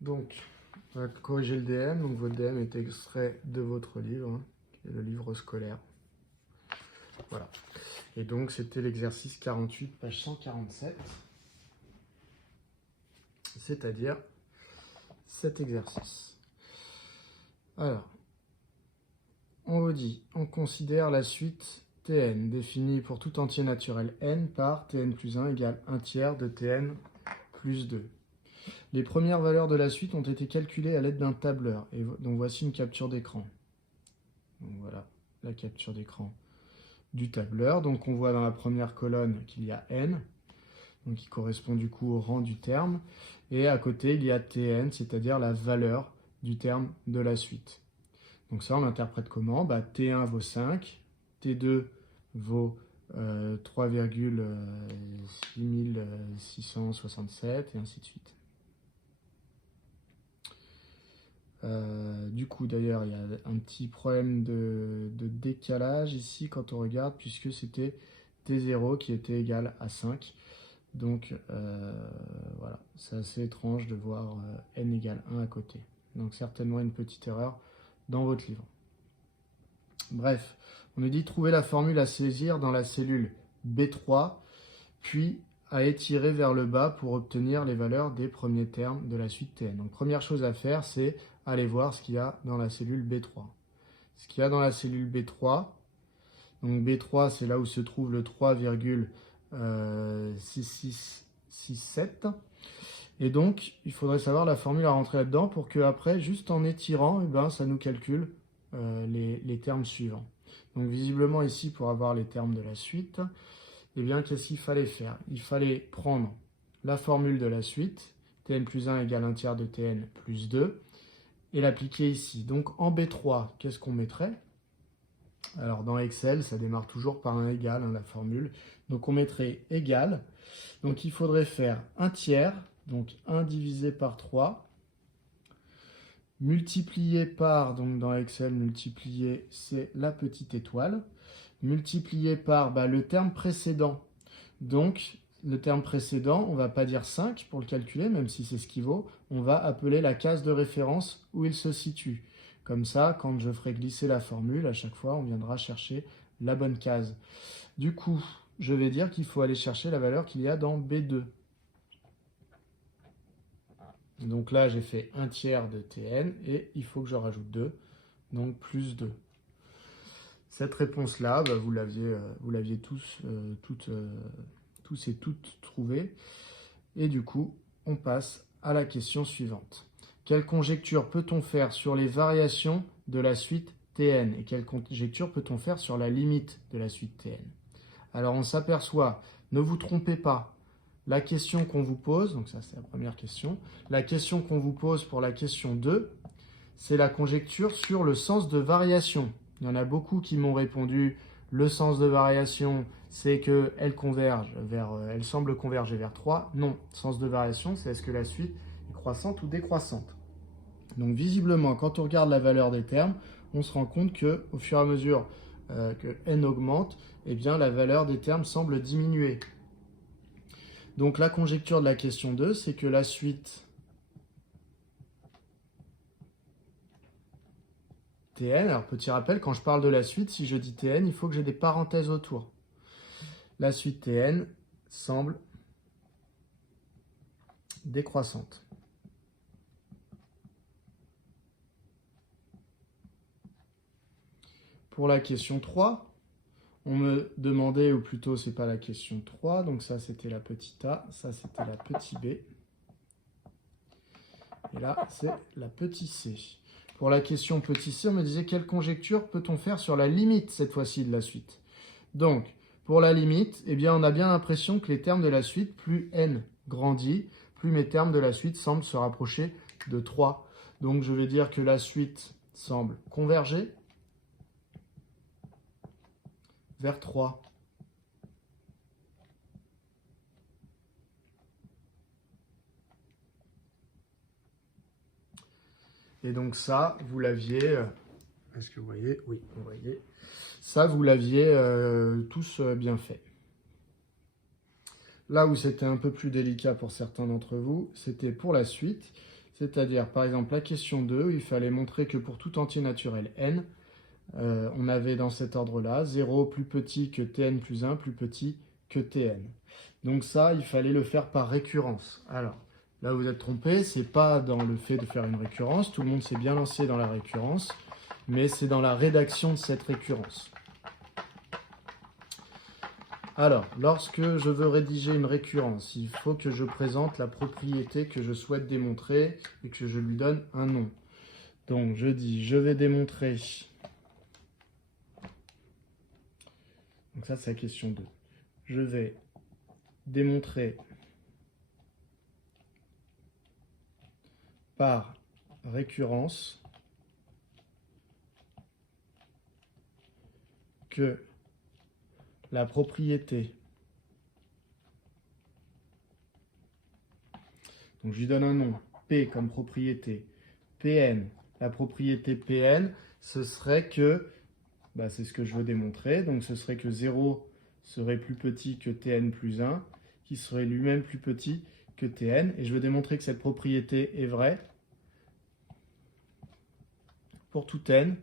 Donc, on va corriger le DM. Donc, votre DM est extrait de votre livre, hein, qui est le livre scolaire. Voilà. Et donc, c'était l'exercice 48, page 147. C'est-à-dire cet exercice. Alors, on vous dit, on considère la suite Tn définie pour tout entier naturel n par Tn plus 1 égale 1 tiers de Tn plus 2. Les premières valeurs de la suite ont été calculées à l'aide d'un tableur. Et donc voici une capture d'écran. Donc voilà la capture d'écran du tableur. Donc on voit dans la première colonne qu'il y a n, donc qui correspond du coup au rang du terme. Et à côté, il y a Tn, c'est-à-dire la valeur du terme de la suite. Donc ça, on l'interprète comment? T1 vaut 5, T2 vaut 3,6667 et ainsi de suite. Du coup, d'ailleurs, il y a un petit problème de décalage ici quand on regarde, puisque c'était T0 qui était égal à 5. Donc, voilà, c'est assez étrange de voir n égale 1 à côté. Donc, certainement une petite erreur dans votre livre. Bref, on nous dit trouver la formule à saisir dans la cellule B3, puis à étirer vers le bas pour obtenir les valeurs des premiers termes de la suite Tn. Donc première chose à faire, c'est aller voir ce qu'il y a dans la cellule B3. Ce qu'il y a dans la cellule B3, donc B3 c'est là où se trouve le 3,6667. Et donc il faudrait savoir la formule à rentrer là-dedans pour que après, juste en étirant, ça nous calcule les termes suivants. Donc visiblement ici, pour avoir les termes de la suite, qu'est-ce qu'il fallait faire? Il fallait prendre la formule de la suite, Tn plus 1 égale 1 tiers de Tn plus 2, et l'appliquer ici. Donc en B3, qu'est-ce qu'on mettrait? Alors dans Excel, ça démarre toujours par un égal, la formule. Donc on mettrait égal. Donc il faudrait faire 1 tiers, donc 1 divisé par 3, multiplié par, donc dans Excel, multiplier, c'est la petite étoile, multiplié par le terme précédent. Donc, le terme précédent, on ne va pas dire 5 pour le calculer, même si c'est ce qu'il vaut, on va appeler la case de référence où il se situe. Comme ça, quand je ferai glisser la formule, à chaque fois, on viendra chercher la bonne case. Du coup, je vais dire qu'il faut aller chercher la valeur qu'il y a dans B2. Donc là, j'ai fait 1 tiers de Tn et il faut que je rajoute 2, donc plus 2. Cette réponse-là, vous l'aviez tous et toutes trouvée. Et du coup, on passe à la question suivante. Quelle conjecture peut-on faire sur les variations de la suite Tn? Et quelle conjecture peut-on faire sur la limite de la suite Tn? Alors on s'aperçoit, ne vous trompez pas, la question qu'on vous pose, donc ça c'est la première question, la question qu'on vous pose pour la question 2, c'est la conjecture sur le sens de variation. Il y en a beaucoup qui m'ont répondu, le sens de variation, c'est qu'elle elle semble converger vers 3. Non, sens de variation, c'est est-ce que la suite est croissante ou décroissante. Donc visiblement, quand on regarde la valeur des termes, on se rend compte qu'au fur et à mesure que n augmente, la valeur des termes semble diminuer. Donc la conjecture de la question 2, c'est que la suite Tn, alors petit rappel, quand je parle de la suite, si je dis Tn, il faut que j'ai des parenthèses autour. La suite Tn semble décroissante. Pour la question 3, on me demandait, ou plutôt c'est pas la question 3, donc ça c'était la petite a, ça c'était la petite b, et là c'est la petite c. Pour la question petit c, on me disait quelle conjecture peut-on faire sur la limite cette fois-ci de la suite. Donc pour la limite, on a bien l'impression que les termes de la suite, plus n grandit, plus mes termes de la suite semblent se rapprocher de 3. Donc je vais dire que la suite semble converger vers 3. Et donc ça, vous l'aviez... Est-ce que vous voyez? Oui, vous voyez. Ça, vous l'aviez tous bien fait. Là où c'était un peu plus délicat pour certains d'entre vous, c'était pour la suite. C'est-à-dire, par exemple, la question 2, il fallait montrer que pour tout entier naturel n, on avait dans cet ordre-là 0 plus petit que tn plus 1 plus petit que tn. Donc ça, il fallait le faire par récurrence. Alors, là vous êtes trompé, c'est pas dans le fait de faire une récurrence, tout le monde s'est bien lancé dans la récurrence, mais c'est dans la rédaction de cette récurrence. Alors, lorsque je veux rédiger une récurrence, il faut que je présente la propriété que je souhaite démontrer et que je lui donne un nom. Donc, je dis, je vais démontrer. Donc ça, c'est la question 2. Je vais démontrer par récurrence que la propriété, donc je lui donne un nom, P comme propriété, Pn, la propriété Pn, ce serait que, c'est ce que je veux démontrer, donc ce serait que 0 serait plus petit que Tn plus 1, qui serait lui-même plus petit que Tn, et je veux démontrer que cette propriété est vraie pour tout n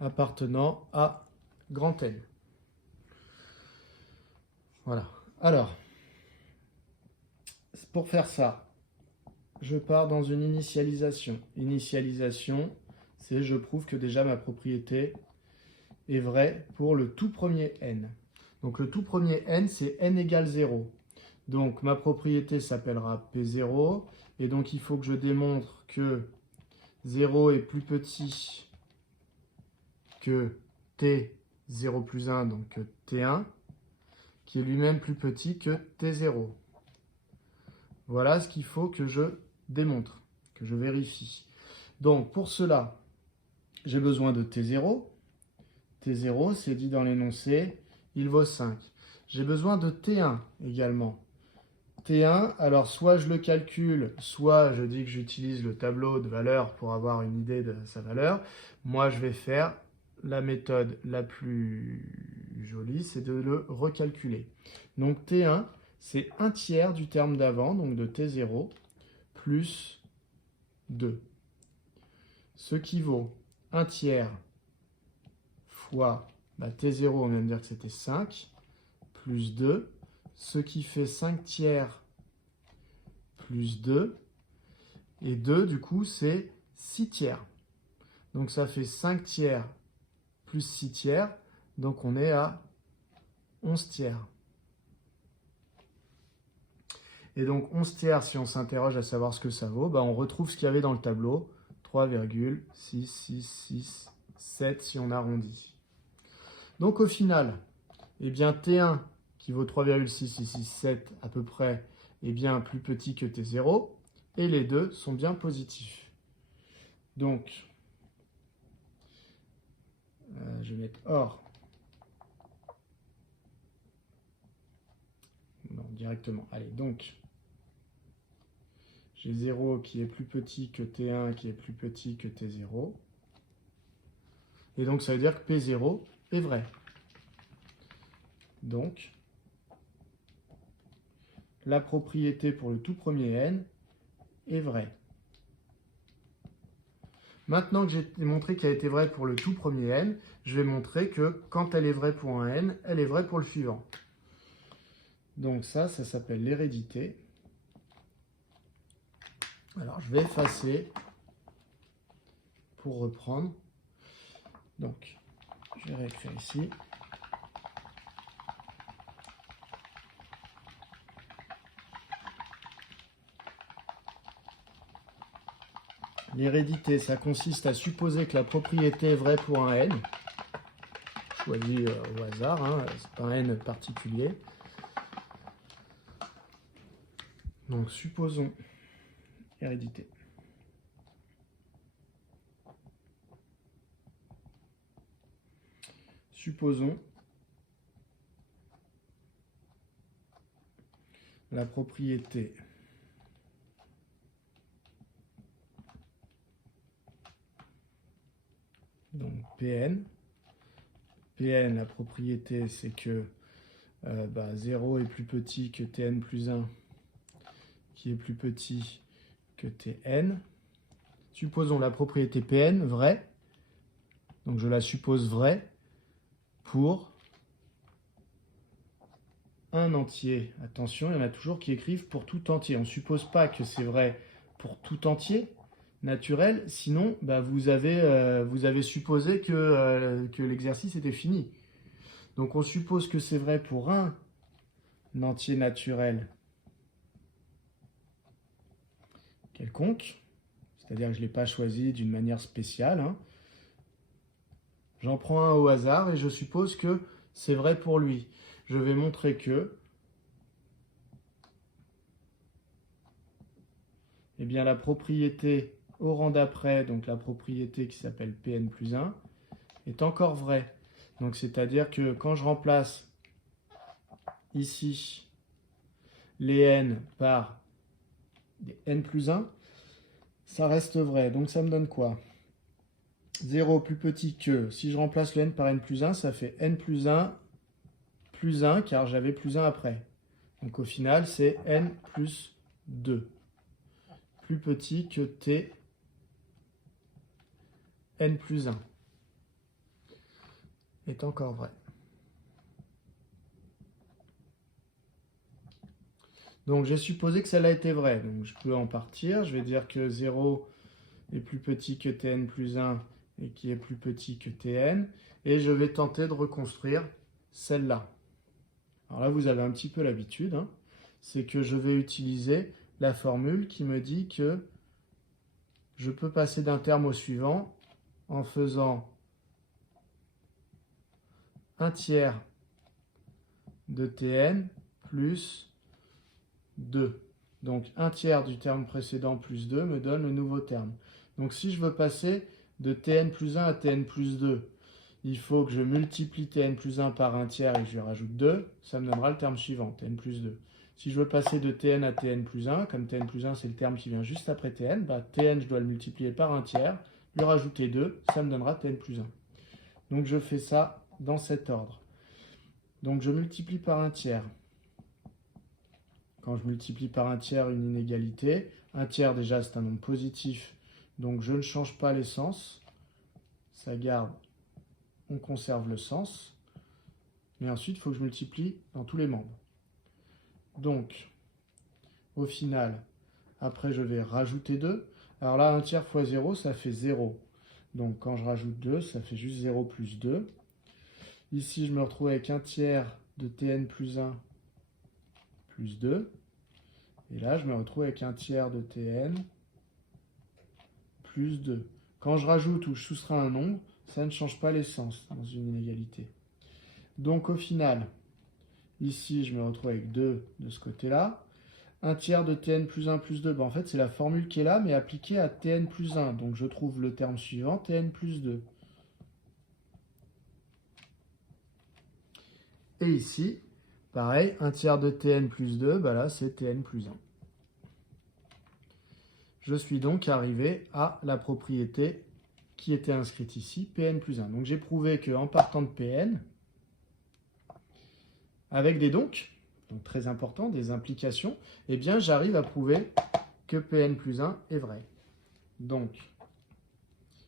appartenant à grand N. Voilà. Alors, pour faire ça, je pars dans une initialisation. Initialisation, c'est je prouve que déjà ma propriété est vraie pour le tout premier n. Donc le tout premier n, c'est n égale 0. Donc ma propriété s'appellera P0, et donc il faut que je démontre que 0 est plus petit que T0 plus 1, donc T1, qui est lui-même plus petit que T0. Voilà ce qu'il faut que je démontre, que je vérifie. Donc pour cela, j'ai besoin de T0. T0, c'est dit dans l'énoncé, il vaut 5. J'ai besoin de T1 également. T1, alors soit je le calcule, soit je dis que j'utilise le tableau de valeur pour avoir une idée de sa valeur. Moi, je vais faire la méthode la plus jolie, c'est de le recalculer. Donc T1, c'est un tiers du terme d'avant, donc de T0, plus 2. Ce qui vaut un tiers fois T0, on vient de dire que c'était 5, plus 2, ce qui fait 5 tiers plus 2, et 2, du coup, c'est 6 tiers. Donc ça fait 5 tiers plus 6 tiers, donc on est à 11 tiers. Et donc 11 tiers, si on s'interroge à savoir ce que ça vaut, on retrouve ce qu'il y avait dans le tableau, 3,6667 si on arrondit. Donc au final, eh bien T1 qui vaut 3,6667 à peu près est bien plus petit que T0, et les deux sont bien positifs. Donc, je vais mettre OR. Non, directement. Allez, donc, j'ai 0 qui est plus petit que T1 qui est plus petit que T0. Et donc, ça veut dire que P0 est vrai. Donc, la propriété pour le tout premier n est vraie. Maintenant que j'ai montré qu'elle était vraie pour le tout premier n, je vais montrer que quand elle est vraie pour un n, elle est vraie pour le suivant. Donc ça s'appelle l'hérédité. Alors je vais effacer pour reprendre. Donc je vais réécrire ici. L'hérédité, ça consiste à supposer que la propriété est vraie pour un n, choisi au hasard, c'est pas un n particulier. Donc supposons hérédité. Supposons la propriété donc Pn. Pn, la propriété, c'est que 0 est plus petit que Tn plus 1 qui est plus petit que Tn. Supposons la propriété Pn vraie. Donc je la suppose vraie pour un entier. Attention, il y en a toujours qui écrivent pour tout entier. On ne suppose pas que c'est vrai pour tout entier naturel, sinon vous avez supposé que l'exercice était fini. Donc on suppose que c'est vrai pour un entier naturel quelconque, c'est-à-dire que je ne l'ai pas choisi d'une manière spéciale. Hein. J'en prends un au hasard et je suppose que c'est vrai pour lui. Je vais montrer que eh bien, la propriété au rang d'après, donc la propriété qui s'appelle Pn plus 1, est encore vraie. Donc c'est-à-dire que quand je remplace ici les n par des n plus 1, ça reste vrai. Donc ça me donne quoi? 0 plus petit que, si je remplace le n par n plus 1, ça fait n plus 1 car j'avais plus 1 après. Donc au final, c'est n plus 2. Plus petit que t n plus 1 est encore vrai. Donc j'ai supposé que celle-là était vraie. Donc je peux en partir. Je vais dire que 0 est plus petit que tn plus 1 et qui est plus petit que tn. Et je vais tenter de reconstruire celle-là. Alors là, vous avez un petit peu l'habitude. Hein. C'est que je vais utiliser la formule qui me dit que je peux passer d'un terme au suivant en faisant un tiers de tn plus 2. Donc un tiers du terme précédent plus 2 me donne le nouveau terme. Donc si je veux passer de tn plus 1 à tn plus 2, il faut que je multiplie tn plus 1 par un tiers et que je lui rajoute 2. Ça me donnera le terme suivant, tn plus 2. Si je veux passer de tn à tn plus 1, comme tn plus 1 c'est le terme qui vient juste après tn, tn je dois le multiplier par un tiers, lui rajouter 2, ça me donnera tn plus 1. Donc je fais ça dans cet ordre. Donc je multiplie par un tiers. Quand je multiplie par un tiers une inégalité, un tiers déjà c'est un nombre positif, donc je ne change pas les sens, ça garde, on conserve le sens, mais ensuite il faut que je multiplie dans tous les membres. Donc, au final, après je vais rajouter 2, alors là un tiers fois 0 ça fait 0, donc quand je rajoute 2 ça fait juste 0 plus 2. Ici je me retrouve avec un tiers de tn plus 1 plus 2. Et là, je me retrouve avec un tiers de tn plus 2. Quand je rajoute ou je soustrais un nombre, ça ne change pas les sens dans une inégalité. Donc au final, ici, je me retrouve avec 2 de ce côté-là. Un tiers de tn plus 1 plus 2, en fait, c'est la formule qui est là, mais appliquée à tn plus 1. Donc je trouve le terme suivant, tn plus 2. Et ici, pareil, un tiers de tn plus 2, là c'est tn plus 1. Je suis donc arrivé à la propriété qui était inscrite ici, Pn plus 1. Donc j'ai prouvé qu'en partant de Pn, avec des donc très important, des implications, eh bien j'arrive à prouver que Pn plus 1 est vrai. Donc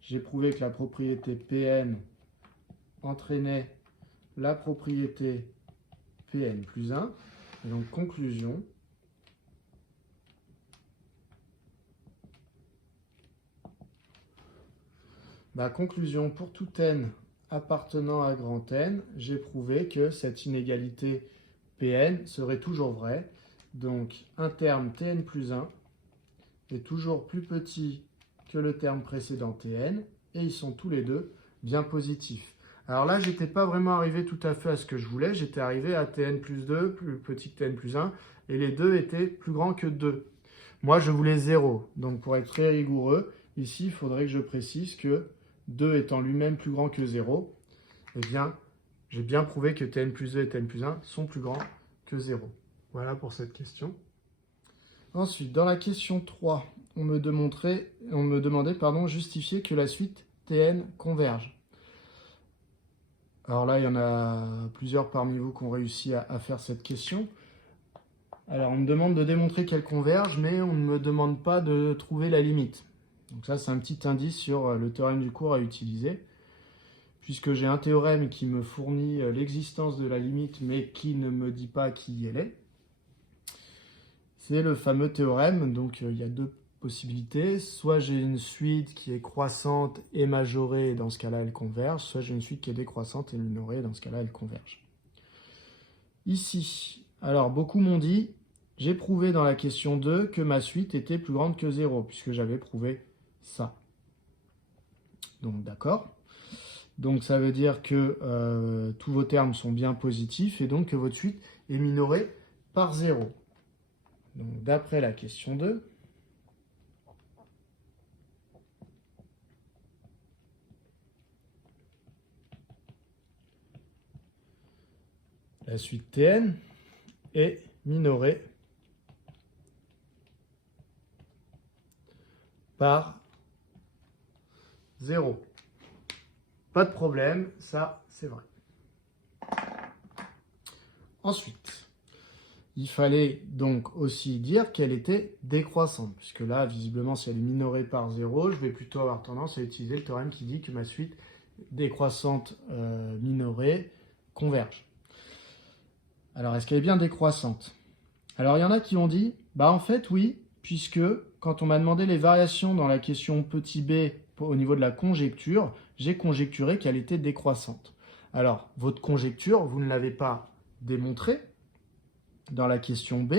j'ai prouvé que la propriété Pn entraînait la propriété Pn plus 1. Et donc conclusion, conclusion, pour tout n appartenant à grand N, j'ai prouvé que cette inégalité Pn serait toujours vraie. Donc un terme Tn plus 1 est toujours plus petit que le terme précédent Tn, et ils sont tous les deux bien positifs. Alors là, je n'étais pas vraiment arrivé tout à fait à ce que je voulais. J'étais arrivé à Tn plus 2, plus petit que Tn plus 1, et les deux étaient plus grands que 2. Moi, je voulais 0. Donc pour être très rigoureux, ici, il faudrait que je précise que 2 étant lui-même plus grand que 0, eh bien, j'ai bien prouvé que Tn plus 2 et Tn plus 1 sont plus grands que 0. Voilà pour cette question. Ensuite, dans la question 3, on me demandait, justifier que la suite Tn converge. Alors là, il y en a plusieurs parmi vous qui ont réussi à faire cette question. Alors, on me demande de démontrer qu'elles convergent, mais on ne me demande pas de trouver la limite. Donc ça, c'est un petit indice sur le théorème du cours à utiliser. Puisque j'ai un théorème qui me fournit l'existence de la limite, mais qui ne me dit pas qui elle est. C'est le fameux théorème, donc il y a deux possibilités. Soit j'ai une suite qui est croissante et majorée, et dans ce cas-là elle converge, soit j'ai une suite qui est décroissante et minorée, et dans ce cas-là elle converge. Ici, alors beaucoup m'ont dit, j'ai prouvé dans la question 2 que ma suite était plus grande que 0, puisque j'avais prouvé ça. Donc d'accord. Donc ça veut dire que tous vos termes sont bien positifs et donc que votre suite est minorée par 0. Donc d'après la question 2, la suite Tn est minorée par 0. Pas de problème, ça c'est vrai. Ensuite, il fallait donc aussi dire qu'elle était décroissante, puisque là, visiblement, si elle est minorée par 0, je vais plutôt avoir tendance à utiliser le théorème qui dit que ma suite décroissante minorée converge. Alors, est-ce qu'elle est bien décroissante? Alors, il y en a qui ont dit, bah en fait, oui, puisque quand on m'a demandé les variations dans la question petit b au niveau de la conjecture, j'ai conjecturé qu'elle était décroissante. Alors, votre conjecture, vous ne l'avez pas démontrée dans la question B.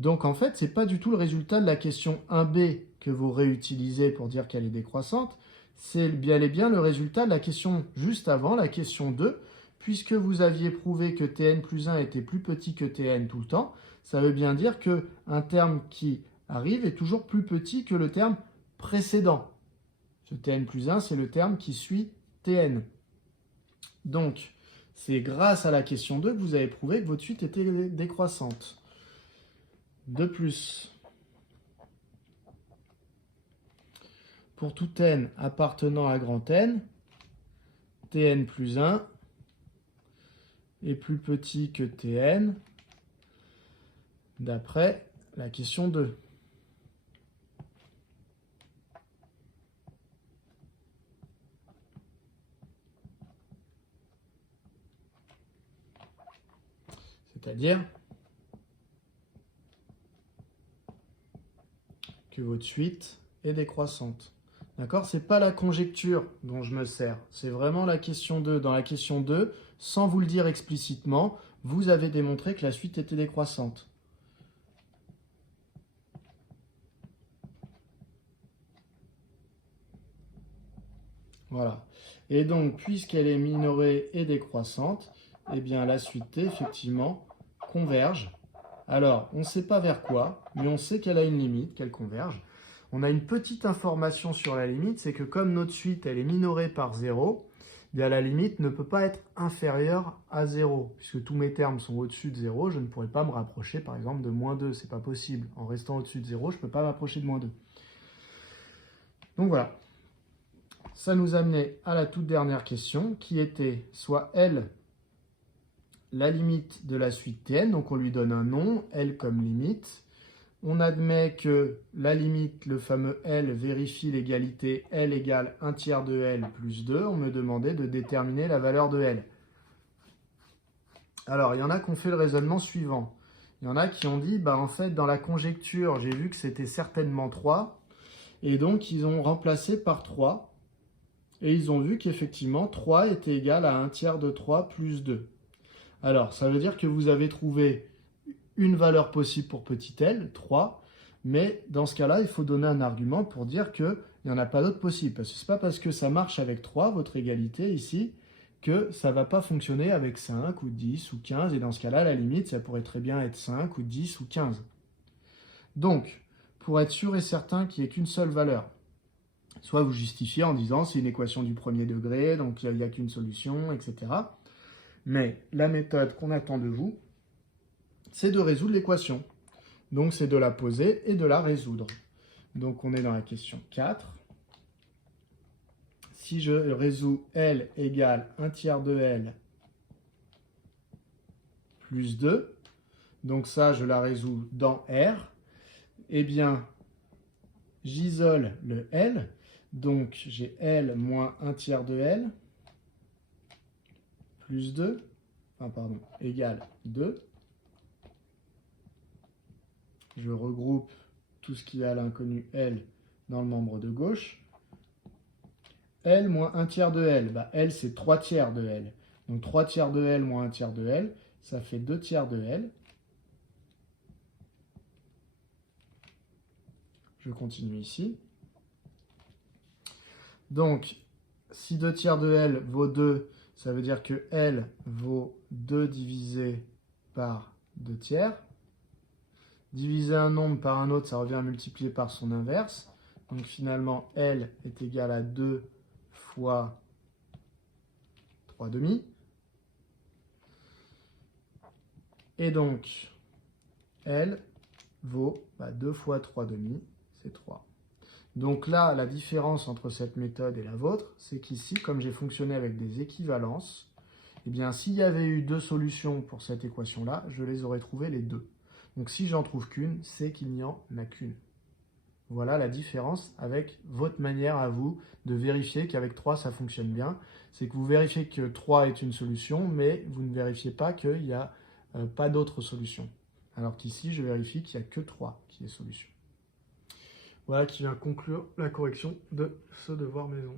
Donc, en fait, ce n'est pas du tout le résultat de la question 1b que vous réutilisez pour dire qu'elle est décroissante. C'est bel et bien le résultat de la question juste avant, la question 2, puisque vous aviez prouvé que Tn plus 1 était plus petit que Tn tout le temps. Ça veut bien dire qu'un terme qui arrive est toujours plus petit que le terme précédent. Ce Tn plus 1, c'est le terme qui suit Tn. Donc, c'est grâce à la question 2 que vous avez prouvé que votre suite était décroissante. De plus, pour tout n appartenant à grand N, Tn plus 1 est plus petit que Tn d'après la question 2. C'est-à-dire que votre suite est décroissante. D'accord? Ce n'est pas la conjecture dont je me sers, c'est vraiment la question 2. Dans la question 2, sans vous le dire explicitement, vous avez démontré que la suite était décroissante. Voilà. Et donc, puisqu'elle est minorée et décroissante, eh bien la suite T, effectivement, converge. Alors, on ne sait pas vers quoi, mais on sait qu'elle a une limite, qu'elle converge. On a une petite information sur la limite, c'est que comme notre suite, elle est minorée par 0, eh bien la limite ne peut pas être inférieure à 0. Puisque tous mes termes sont au-dessus de 0, je ne pourrais pas me rapprocher, par exemple, de moins 2. Ce n'est pas possible. En restant au-dessus de 0, je ne peux pas m'approcher de moins 2. Donc voilà. Ça nous amenait à la toute dernière question, qui était soit L, la limite de la suite Tn, donc on lui donne un nom, L comme limite. On admet que la limite, le fameux L, vérifie l'égalité L égale 1 tiers de L plus 2. On me demandait de déterminer la valeur de L. Alors, il y en a qui ont fait le raisonnement suivant. Il y en a qui ont dit, bah en fait, dans la conjecture, j'ai vu que c'était certainement 3. Et donc, ils ont remplacé par 3. Et ils ont vu qu'effectivement, 3 était égal à 1 tiers de 3 plus 2. Alors, ça veut dire que vous avez trouvé une valeur possible pour petit l, 3, mais dans ce cas-là, il faut donner un argument pour dire qu'il n'y en a pas d'autre possible. Parce que ce n'est pas parce que ça marche avec 3, votre égalité ici, que ça ne va pas fonctionner avec 5 ou 10 ou 15, et dans ce cas-là, la limite, ça pourrait très bien être 5 ou 10 ou 15. Donc, pour être sûr et certain qu'il n'y ait qu'une seule valeur, soit vous justifiez en disant c'est une équation du premier degré, donc il n'y a qu'une solution, etc. Mais la méthode qu'on attend de vous, c'est de résoudre l'équation. Donc c'est de la poser et de la résoudre. Donc on est dans la question 4. Si je résous L égale 1 tiers de L plus 2, Donc ça, je la résous dans R. Eh bien, j'isole le L. Donc, j'ai L moins 1 tiers de L, plus 2, enfin pardon, égale 2. Je regroupe tout ce qui est à l'inconnu L dans le membre de gauche. L moins 1 tiers de L, bah, L c'est 3 tiers de L. Donc 3 tiers de L moins 1 tiers de L, ça fait 2 tiers de L. Je continue ici. Donc, si 2 tiers de L vaut 2, ça veut dire que L vaut 2 divisé par 2 tiers. Diviser un nombre par un autre, ça revient à multiplier par son inverse. Donc finalement, L est égal à 2 fois 3 demi. Et donc, L vaut 2 fois 3 demi, c'est 3. Donc là, la différence entre cette méthode et la vôtre, c'est qu'ici, comme j'ai fonctionné avec des équivalences, eh bien, s'il y avait eu deux solutions pour cette équation-là, je les aurais trouvées les deux. Donc si j'en trouve qu'une, c'est qu'il n'y en a qu'une. Voilà la différence avec votre manière à vous de vérifier qu'avec 3, ça fonctionne bien. C'est que vous vérifiez que 3 est une solution, mais vous ne vérifiez pas qu'il n'y a pas d'autres solutions. Alors qu'ici, je vérifie qu'il n'y a que 3 qui est solution. Voilà qui vient conclure la correction de ce devoir maison.